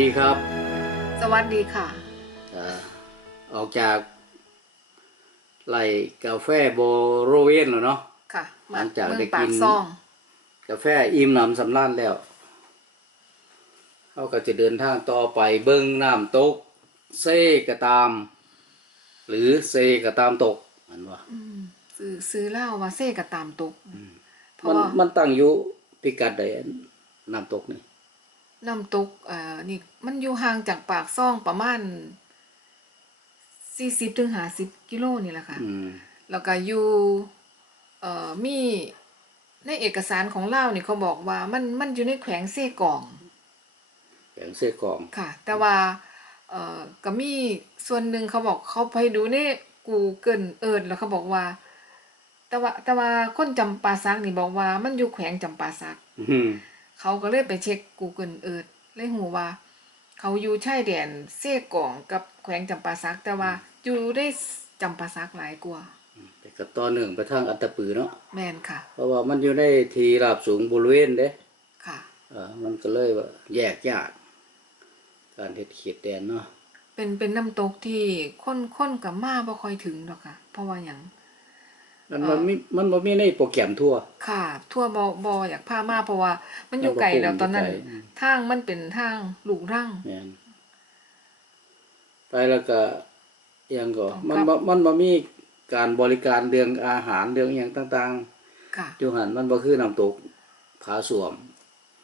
ายดีครับสวัสดีค่ะเอ่อออกจากไร่กาแฟโบโรเวนแล้วเนาะ ค่ะหลังจากเมืได้องปากิกนซ่อง กาแฟอิ่มหนำสำราญแล้วเขาก็จะเดินทางต่อไปเบิ้งน้ำตก เซกระตาม หรือเซกระตามตกมันว่า อืมซื้อซื้อเหล้าว่าเซ่กับตามตุกเพมัราะนว่ามันตั้งอยู่พิกัดใดอันน้ำตกนี่ น้ำตุกเอ่อนี่มันอยู่ห่างจากปากซ่องประมาณสี่สิบถึงห้าสิบกิโลนี่แหละค่ะ อืมแล้วก็อยู่เอ่อมีในเอกสารของเล่าวนี่เขาบอกว่ามันมันอยู่ในแขวงเซ่กอง แข่งเซกองค่ะ แต่ว่าเอ่อก็มีส่วนหนึ่งเขาบอกเขาไปดูใน Google เอิร์แล้วเขาบอกว่า แต่ว่าแต่ว่าคนจำปาสักนี่บอกว่ามันอยู่แขวงจำปาสัก อืม เขาก็เลยไปเช็ค Google เอิร์เลยหูว่า เขาอยู่ชายแดนเซ่กองกับแขวงจำปาสัก แต่ว่าอยู่ได้จำปาสักหลายกว่าแต่ก็ต่อเนื่องไปทางอัตตปือเนาะแม่นค่ะ เพราะว่ามันอยู่ในที่ราบสูงบริเวณเด้ค่ะเออมันก็เลยว่าแยกยาก การเฮ็ดเขตแดนเนาะเป็นเป็นน้ำตกที่คนคนกับมาบ่ค่อยถึงหรอกค่ะ เพราะว่าหยัง มันเอ่บ่อมีมันบ่มีในโปรแกรมทั่ว ค่ะ ทั่วบอบออยากพามาเพราะว่า มันอยู่มันบ่ไกลคุ้มแล้วตอนนั้นอยู่ไกลอืมทางมันเป็นทางลูกรังแม่นไปแล้วก็อิหยังก็ต้องมันกลับ่บมันบ่มีการบริการเรื่องอาหารเรื่องอหยังต่างค่ะๆอยู่หั่นมันบ่คือน้ำตกผาสวม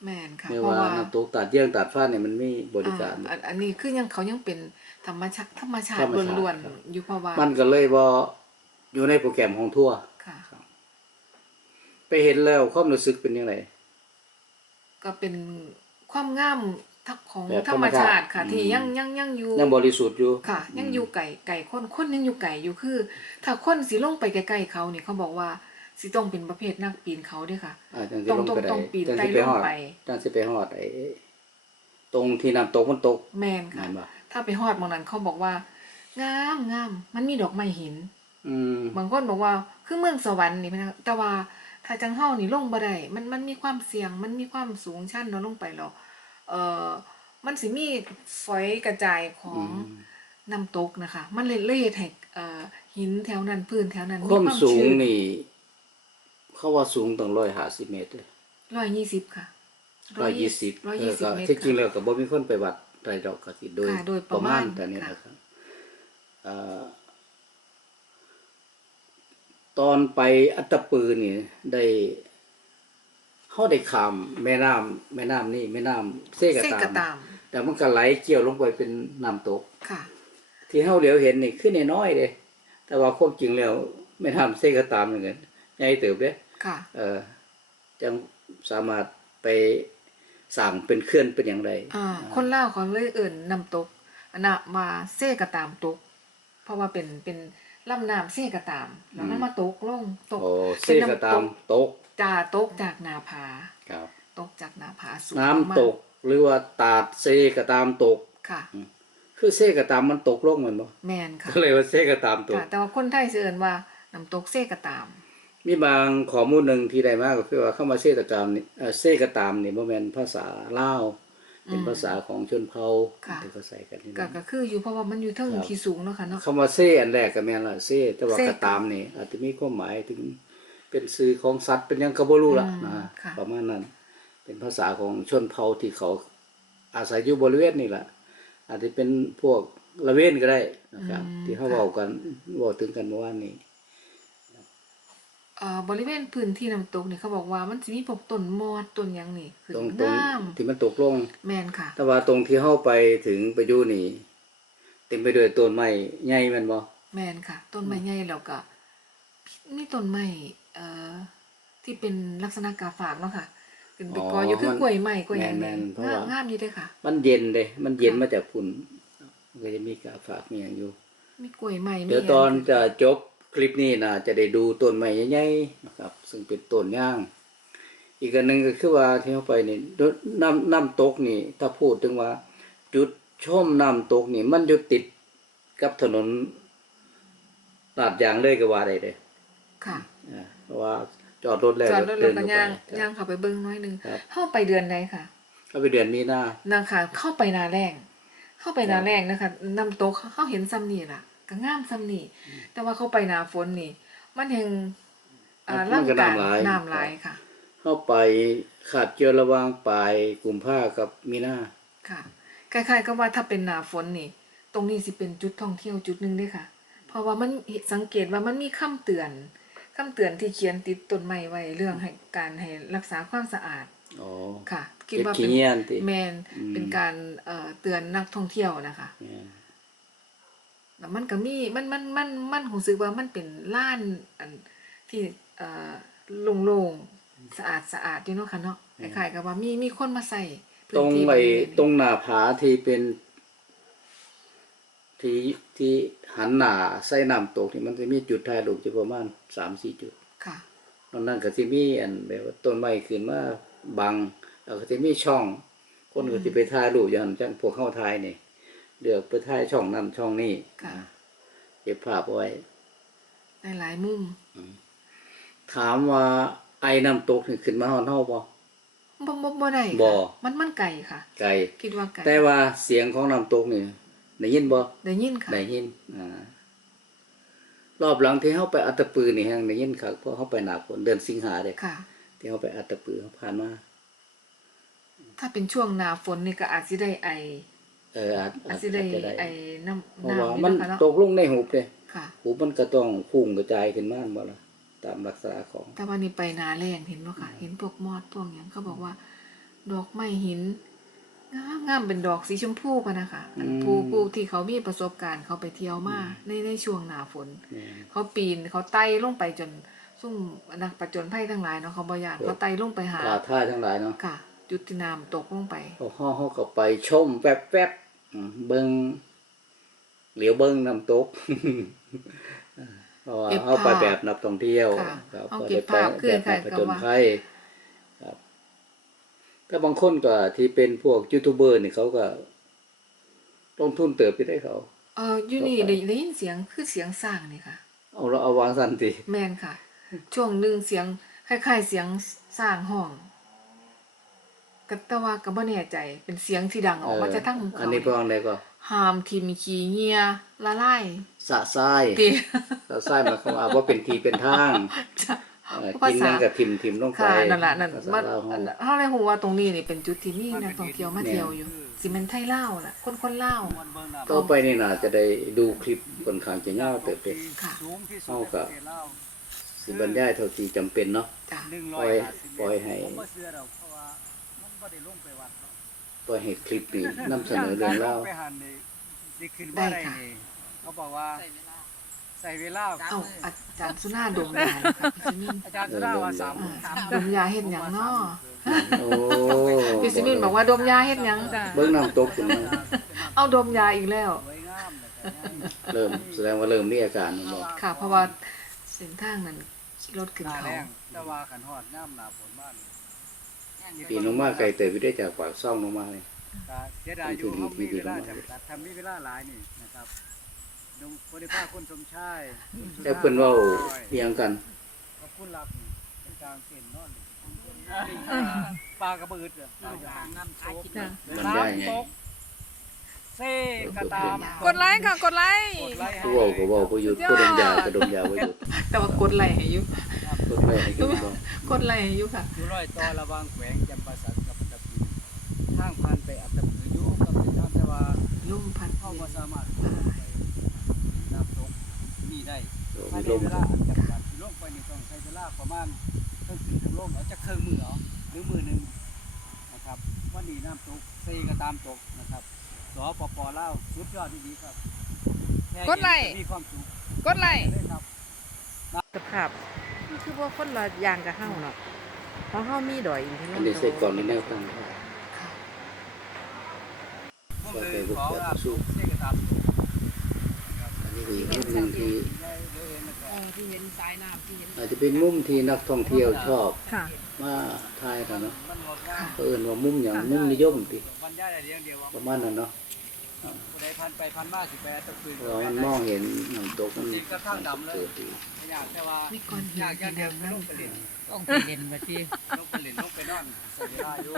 แม่นค่ะไม่เพราะว่าว่าน้ำตกตัดเยื่องตัดฟ้าเนี่ยมันมีบริการอ่าอันอันนี้คือยังเขายังเป็นธรรมชาติธรรมชาธรติรมชาติล้วนครับๆอยู่เพราะว่า มันก็เลยบ่ อยู่ในโปรแกรมของทั่วค่ะไปเห็นแล้วความรู้สึกเป็นยังไงก็เป็นความงามทักของแบบธรรมชาติธรรมชาติค่ะ ที่อืมยังยังยังอยู่ยังบริสุทธิ์อยู่ค่ะ ยังอยู่ไก่ไก่คนคนยังอยู่ไก่อยู่คือ ถ้าคนสิลงไปใกล้ๆเขาเนี่ยเขาบอกว่าสิต้องเป็นประเภทนักปีนเขาเด้วยค่ะอ่าจังสิต้องลงไปได้ต้องปีนจังไต่สิไปฮอดลงไปจังสิไปฮอดไอ้ตรงที่น้ำตกมันตก แมนค่ะนั่นบ่ถ้าไปฮอดหมองนั้นเขาบอกว่า งามงามมันมีดอกไม้หินอืม บางคนบอกว่าคือเมืองสวรรค์นี่พะนะแต่ว่าถ้าจังเฮานี่ลงบ่ได้มันมันมีความเสี่ยง มันมีความสูงชันเนาะลงไปแล้วเอ่อมันสิมีฝอยกระจายขออืงมน้ำตกนะคะ มันเลยเลยเฮ็ดให้เอ่อหินแถวนั้นพื้นแถวนั้นความสูงชื้นี่เขาว่าสูงตั้ง150เมตรเลย120ค่ะ120 120เออ120ก็เมตรที่จริงค่ะแล้วก็บ่มีคนไปวัดไดดอกก็สิโดยค่ะโดยประมาณแต่นี่ค่ะนะครับเอ่อ ตอนไปอัตตปือนี่ได้เฮาได้ข้ามแม่น้ำแม่น้ำนี่แม่น้ำเซกะเซกะตาตามมแต่มันก็ไหลเกี่ยวลงไปเป็นน้ำตก ค่ะ ที่เฮาเหลียวเห็นนี่คือน้อยๆเด้แต่ว่าความจริงแล้วแม่น้ำเซกะตามเหมือนกันใหญ่เติบเด้ ค่ะ เออจังสามารถไปสร้างเป็นเขื่อนเป็นอย่างไรอ่า คนลาวเขาเลยเอิ่นน้ำตกอันน่ะมาเซกะตามตก เพราะว่าเป็นเป็น ลำน้ำเซกะตาม แล้วมันมาตกลงตกโอ้เซเป็นกะน้ำตามตกตกจ่าตกจากนาผาครับตกจากนาผาสูงน้ำมากตกหรือว่าตาดเซกะตามตกค่ะ คือเซกะตามมันตกลงแมันบ่แมนค่ะก็เลยว่าเซกะตามตกค่ะแต่ว่าคนไทยสิเอิ้นว่าน้ำตกเซกะตาม มีบางข้อมูลหนึ่งที่ได้มาก็คือว่าเข้ามาเซกะตามนี่เอ่อเซกะตามนี่บ่แม่นภาษาลาว เป็นอืมภาษาของชนเผ่าค่ะที่เขาใส่กันนี่ก็นะก็คืออยู่เพราะว่ามันอยู่เทั้งครับที่สูงเนาะค่ะเนาะคำว่าเซอันแรกก็แม่นละเซแต่ว่าเซ่กะตามนี่อาจจะมีความหมายถึงเป็นสื่อของสัตว์เป็นหยังก็บ่รู้ล่ะอืมนะค่ะประมาณนั้น เป็นภาษาของชนเผ่าที่เขาอาศัยอยู่บริเวณนี่แหละอาจจะเป็นพวกละเวนก็ได้นะครับ ที่เขาเว้ากันเว้าถึงกันเมื่อวานนี้ เอ่อบริเวณพื้นที่น้ำตกนี่เขาบอกว่ามันสิมีพวกต้นมอดต้นหยังนี่ขึ้นตรงตรงงามที่มันตกลงแม่นค่ะ แต่ว่าตรงที่เข้าไปถึงไปอยู่นี่ เต็มไปด้วยต้นไม้ใหญ่แมันบ่แม่นค่ะ ต้นไม้ใหญ่แล้วก็มีต้นไม้เอ่อที่เป็นลักษณะกาฝากเนาะค่ะเป็นไปกออยู่คือกล้วยไม้กล้วยหยังนี่งามงามอยู่เด้อค่ะ มันเย็นเด้มันเย็นค่ะมาจากฝุ่นมันก็จะมีกาฝากมีอย่างอยู่ มีกล้วยไม้มีเดี๋ยวหงตอนจะจบ คลิปนี้นะจะได้ดูต้นไม้ใหญ่ๆนะครับ ซึ่งเป็นต้นย่าง อีกอันหนึ่งก็คือว่าที่เข้าไปนี่น้ำน้ำตกนี่ ถ้าพูดถึงว่า จุดชมน้ำตกนี่ มันอยู่ติดกับถนนลาดยางเลยก็ว่าได้เลยค่ะอ่าเพราะว่าจอดรถแล้วจอดรถเดิแล้วนก็เข้าไปย่างครับย่างเข้าไปเบิ่งน้อยหนึงครับเฮาไปเดือนใดค่ะ เข้าไปเดือนมีนานะคะเข้าไปนาแรง เข้าไปนาแรงนะคะน้ำตกเขาเห็นซ้ำนี่ล่ะ ก็งามซ้ำนี่ แต่ว่าเข้าไปนาฝนนี่ มันยังอ่ามันร่างก็กายน้ำหลาย น้ำหลายค่ะ เข้าไปขาดเกี่ยวระหวางปลายกุมภากับมีนาค่ะคล้ายๆก็ว่าถ้าเป็นหนาฝนนี่ ตรงนี้สิเป็นจุดท่องเที่ยวจุดหนึ่งเด้วยค่ะ เพราะว่ามันสังเกตว่ามันมีคำเตือนคำเตือนที่เขียนติดต้นไม้ไว้เรื่องให้การให้รักษาความสะอาดอ๋อค่ะ คิดเก็บว่าขี้เป็นเงียนติ แมนอืม เป็นการเอ่อเตือนนักท่องเที่ยวนะคะ แม่น แล้วมันก็มีมันมันมันมันรู้สึกว่ามันเป็นล้านอันที่เอ่อโล่งๆสะอาดสะอาดอยู่เนาะค่ะเนาะคล้ายๆกับว่ามีมีคนมาใส่พื้ตรงนที่ไอ้บริเวณนี้ตรงหน้าผาที่เป็นที่ที่หันหน้าใส่น้ำตกนี่มันจะมีจุดถ่ายรูปอยู่ประมาณ3-4จุดค่ะนอกนั้นก็สิมีอันแบบว่าต้นไม้ขึ้นมาบังแล้วก็สิมีช่อง คนก็สิไปถ่ายรูปอย่างนั้นจังพวกเข้าถ่ายนี่ เลือกไปถ่ายช่องนั้นช่องนี้ค่ะ เก็บภาพเอาไว้ได้หลายมุมถามว่าไอ้น้ำตกนี่ขึ้นมาฮอดเฮาบ่บ่บ่บ่ได้บ่ค่ะมันมันไก่ค่ะ ไกลคิดว่าไก่แต่ว่าเสียงของน้ำตกนี่ได้ยินบ่ได้ยินค่ะได้ยินอ่ารอบหลังที่เฮาไปอัตตปือนี่แฮงได้ยินคักเพราะเฮาไปหน้าฝนเดือนสิงหาเด้ค่ะ ที่เฮาไปอัตตปือเฮาผ่านมาถ้าเป็นช่วงหน้าฝนนี่ก็อาจสิได้ไอ เอออาจอาอาจจสิได้จะได้ไอน้ำเพราะว่าน้ำมันนี่นะคะเนาะตกลงในหูบเด้ค่ะหูมันก็ต้องพุ่งกระจายขึ้นมาบ่ล่ะตามลักษณะของ แต่ว่านี่ไปนาแรงเห็นบ่ค่ะ เห็นพวกมอดพวกหยังเขาบอกว่า ดอกไม้หินงามงามเป็นดอกสีชมพูปะนะคะอันผู้ผู้ที่เขามีประสบการณ์เขาไปเที่ยวมาในในช่วงหน้าฝนแม่นเขาปีนเขาไต่ลงไปจนซุ่มนักประจนภัยทั้งหลายเนาะเขาบ่ยานเขาไต่ลงไปหากาท่าทั้งหลายเนาะค่ะ จุดที่น้ำตกลงไปพอเฮาเฮาก็ไปชมแป๊บๆอืม เบิ่งเหลียวเบิ่งน้ำตกเพราะว่าเก็บเฮาไปภาพแบบนักท่องเที่ยวค่ะครับเอาก็เก็ได้บไปภาพคือแบบใครผก็จญว่าภัยครับถ้าบางคนก็ที่เป็นพวกยูทูบเบอร์นี่เขาก็ลงทุนเติบไปได้เขาเอออยู่นี่ต่อไปได้ได้ยินเสียงคือเสียงสร้างนี่ค่ะเอาเราเอาวางสันติแม่นค่ะ ช่วงหนึ่งเสียงคล้ายๆเสียงสร้างห้อง ก็แต่ว่าก็บ่แน่ใจเป็นเสียงที่ดังออกมาจากทางของอัเขานนี้พวกใดก็ห้ามทิมขี้เงียละลายสะทรายติสะทรายหมายความว่าบ่เป็นทีเป็นทางจ้ะเอ่อภากินษานั่นก็ทิมทิมลงไปค่ะนั่นล่ะนั่นภาษามันลาวเฮา เฮาเลยฮู้ว่าตรงนี้นี่เป็นจุดที่มีนักท่องเที่ยวมาเที่ยวอยู่สิแม่นไทยลาวล่ะ คนคนลาวต่อไปนี่น่าจะได้ดูคลิปค่อนข้างจะยาวเติบโตค่ะสูงที่สุดเอาในก็ประเทศลาวสิบรรยายเท่าที่จำเป็นเนาะ จ้ะหนึ่งปร้ล่ออยยห้าสิบปล่อยให้ผม บ่เชื่อดอกเพราะว่ามันบ่ได้ลงไปวัดหรอกปล่อยให้คลิปนี้นำเสนอเรื่องราวไปหันนี่สิขึ้นบ่ได้นี่เขาบอกว่าใส่เวลาเอ้าอาจารย์สุนาดมยานะคะพี่ซิมินอาจารย์สุดาว่าสามอ่าสามดมยาเฮ็ดหยังเนาะโอ้พี่ซิมินบอกว่าดมยาเฮ็ดหยังเบิ่งน้ำตกขึ้นมาเอาดมยาอีกแล้วสวยงามแล้วก็งามเริ่มแสดงว่าเริ่มมีอาการแล้วบ่ค่ะ เพราะว่าเส้นทางนั้นขี่รถขึ้นหน้าเขาแรงแต่ว่าขันฮอดน้ำหนาฝนบ้าน ปีนลงมาไกลเติบอยู่ได้จากปากซ่องลงมาเลยก็เสียดายอยู่เขามีเวลาจำกัดทำมีเวลาหลายนี่นะครับดงบริภาคคุณสมชายคุณสุแต่เพิ่นเว้าเอียงกันขอบคุณหลักนี่เป็นกลางเส้นนอนนี่ปลากระเบิดเนี่ยปลากระน้ำโชกจ้ะบรรยายไงน้ำตกเซ่กระตามกดไลค์ค่ะกดไลค์กดไลค์ให้ผู้เว้าก็เว้าบ่หยุดผู้ดมยาก็ดมยาบ่หยุดแต่ว่ากดไลค์ให้อยู่ กดไว้ให้กินบ่กดไลค์ให้อยู่ค่ะ อยู่ร้อยต่อระหวางแขวงจำปาสักกับอัตตปือทางผ่านไปอัตตปืออยู่กับเส้นทางแต่ว่าลมพัดเข้าบ่สามารถไปน้ำตกนี่ได้โอ้ภายมีในลมเวลาอันจำกัดลงไปนี่ต้องใช้เวลาประมาณเครื่องขึ้นเครื่องลงเอาจะเครื่องมือเอาหรือมือหนึ่งนะครับวันนี้น้ำตกเซก็ตามตกนะครับสปปลาวสุดยอดดีๆครับแค่กดไลค์เห็นมีความสุขกดไลค์เลยครับ สภาพนี่ คือว่าคนละอย่างกับเฮาเนาะเพราะเฮามีดอยอินทนอันนท์นี้ใส่ก่อนในแนวตั้งค่ะผมเลยขอน้ำตกเซก็ตามตกอันนี้คือมุมหนึงที่ได้เดี๋ยวเห็นนะครับเออที่เห็นสายน้ำที่เห็นอาจจะเป็นมุมที่นักท่องเที่ยวชอบค่ะ มาถ่ายกันเนาะมันงดงามเอิ้นว่ามุมหยังมุมนิยมติบรรยายได้เรียงเดียวว่าประมาณนั้นเนาะ ผู้ใดพันไปพันมาสิไปอัตตปืนเพราะว่ามันมองเห็นน้ำตกมันสิก็ข้างดำเลยเกิดดีไม่อยากแต่ว่ามีก้อนหินอยากอย่างเดียวสีคือดำลงไปเล่นนต้องไปเรียนมาที่ลงไปเล่นลงไปนอนใส่เวลาอยู่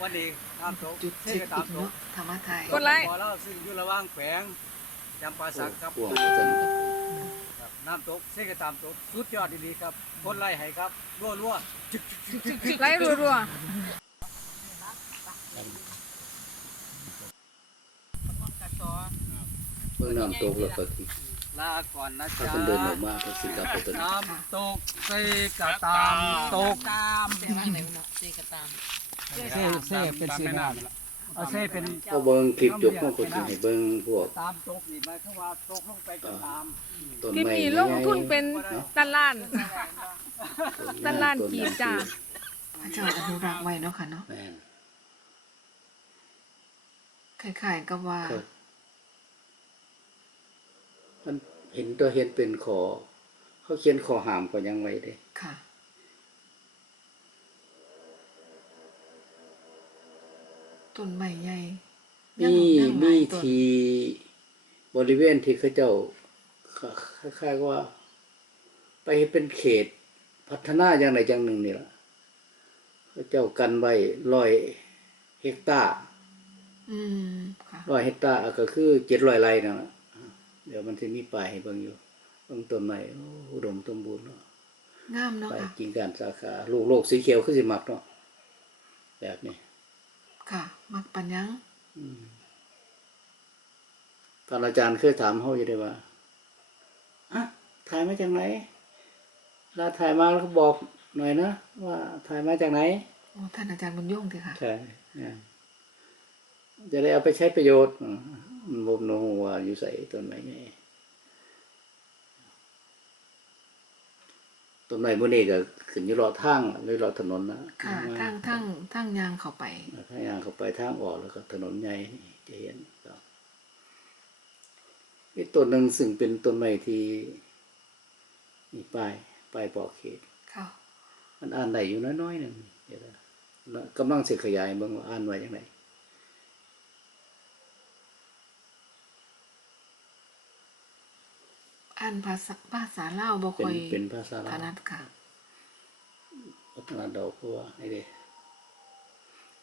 วันนี้น้ำตกจุดเท่เช็คก็อิตามนตเนาะกธรรมะไทยกดไลค์พอแล้วซึ่งอยู่ระหว่างแขวงจำปาสักครับพวกอาจารย์ครับน้ำตกเท่ก็ตามตกสุดยอดดีๆครับคนไล่ให้ครับรัวๆไล่รัวเมื่อน้ำตกแล้วก็ที่ลาก่อนนะถ้าจ๊ะเพิ่นเดินออกมาก็สิกลับไปต้นน้ำตกเซกะตามตกตามแต่ว่าไหนมันเซกตามเซ่เซ่เป็นสีน้ำเอาเซ่เป็นพอเบิ่งคลิปจบเฮาก็สิให้เบิ่งพวกตามตกนี่หมายความว่าตกลงไปก็ตามต้นที่ไม้มีลงทุนเป็นตันล้านด้านล่างกีบจ้ะพระเจ้าอนุรักษ์ไว้เนาะค่ะเนาะแม่นคล้ายๆกับว่า ครับมัน เห็นตัวเห็นเป็นขอ เขาเขียนขอหามก็ยังไว้เด้ค่ะ ต้นไม้ใหญ่มียังหลามียต้นทีบริเวณที่เขาเจ้าคล้ายๆว่า ไปเป็นเขตพัฒนาอย่างใดอย่างหนึ่งนี่ล่ะเขาเจ้ากันไว้ร้อยเฮกตาร์อืมค่ะร้อยเฮกตาร์ก็คือเจ็ดร้อยไร่นั่นล่ะ เดี๋ยวมันจะมีป้ายให้เบิ่งอยู่เบิ่งต้นไม้โอ้อุดมสมบูรณ์เนาะงามเนาะไปค่ะกิ่งการสาขาลูกโลกสีเขียวคือสิมักเนาะแบบนี้ค่ะ มักปัญญังอืมตอนอาจารย์เคยถามเขาอยู่ได้ว่าอะถ่ายมาจากไหนเวลาถ่ายมาแล้วก็บอกหน่อยนะว่าถ่ายมาจากไหนโอ้ท่านอาจารย์บุญยงเถอะค่ะ ใช่เนี่ยจะได้เอาไปใช้ประโยชน์อื มมันบ่มโนว่าอยู่ใส่ต้นไม้ไงต้นไม้พวกนี้ก็ขึ้นอยู่รอทางหรือรอถนนนะค่ะมาทางทางทางยางเข้าไปถ้ายางเข้าไปทางออกแล้วก็ถนนใหญ่นี่จะเห็นครับอีกต้นหนึ่งซึ่งเป็นต้นไม้ที่มีป้ายป้ายบอกเขตค่ะมันอ่านได้อยู่น้อยๆหนึ่งเดี๋ยวนะแล้วกำลังสิขยายเบิ่งว่าอ่านไว้ยังไง อ่านภาษาภาษาลาวบ่เป็นค่อยเป็นภาษาถลาวนัดค่ะพัฒนาดอกเพราะว่าไอ้เด้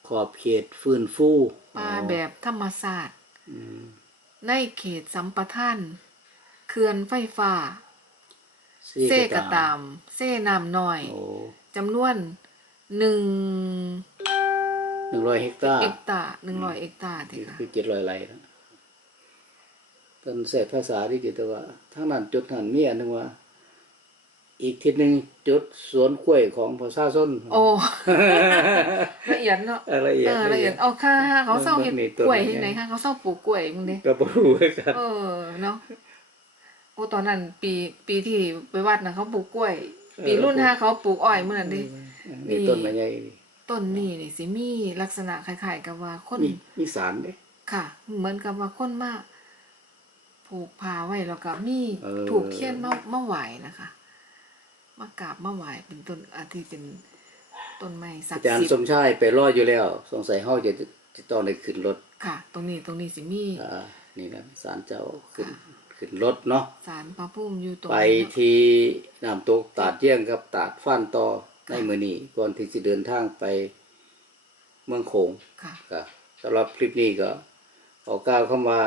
ขอบเขตฟื้นฟูป่าแบบธรรมศาสตร์อืมในเขตสัมปทานเขื่อนไฟฟ้า เซกะตาม เซน้ำน้อยโอ้จำนวนหนึ่งหนึ่งร้อยเฮกตาร์เอกตาร์หนึ่งร้อยเอกตาร์คืที่อค่ะคือเจ็ดร้อยไร่นะ ต้นเสษภาษาที่จิตว่าทั้งนั้นจุดนั้นมีอันหนึงว่า อีกทิศหนึ่งจุดสวนกล้วยของประชาชนโอ้ละเอียดเนาะเออละเอียเอดอละเอียดเอาค่ะเขาเศร้าเห็ดมันมีต้นกล้วยไม้ที่ไหนคะเขาเศร้าปลูกกล้วยมึงดิก็บ่รู้เหมือนกันเออเนาะโอ้ตอนนั้นปีปีที่ไปวัดนะเขาปลูกกล้วย ปีรุ่นห้าเขาปลูกอ้อยเมื่อนั้นดินี่ต้นไม้ใหญ่ต้นนี่นี่สิมีลักษณะคล้ายๆกับว่าคนมีมีสารเด้ค่ะ เหมือนกับว่าคนมา ผูกผ้าไว้แล้วก็มีเออถูกเทียนมามาไหวนะคะมากราบมาไหวเป็นต้นอาทิเป็นต้นไม้ศักอาดิ์จารย์สิทสธิ์มชายไปรออยู่แล้ว สงสัยเฮาจะจะต้องได้ขึ้นรถค่ะ ตรงนี้ตรงนี้สิมีอ่านี่นะศาลเจ้าขึ้นขึ้นรถเนาะสารพระภูมิอยู่ตรงไปนี้เนาะ ที่น้ำตกตาดเยี่ยงกับตาดฟ้านต่อในมือนี้ก่อนที่จะเดินทางไปเมืองโขง ค่ะก็สำหรับคลิปนี้ก็ขอกล่าวคำว่า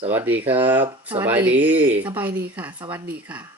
สวัสดีครับ สบายดี สบายดีค่ะ สวัสดีค่ะ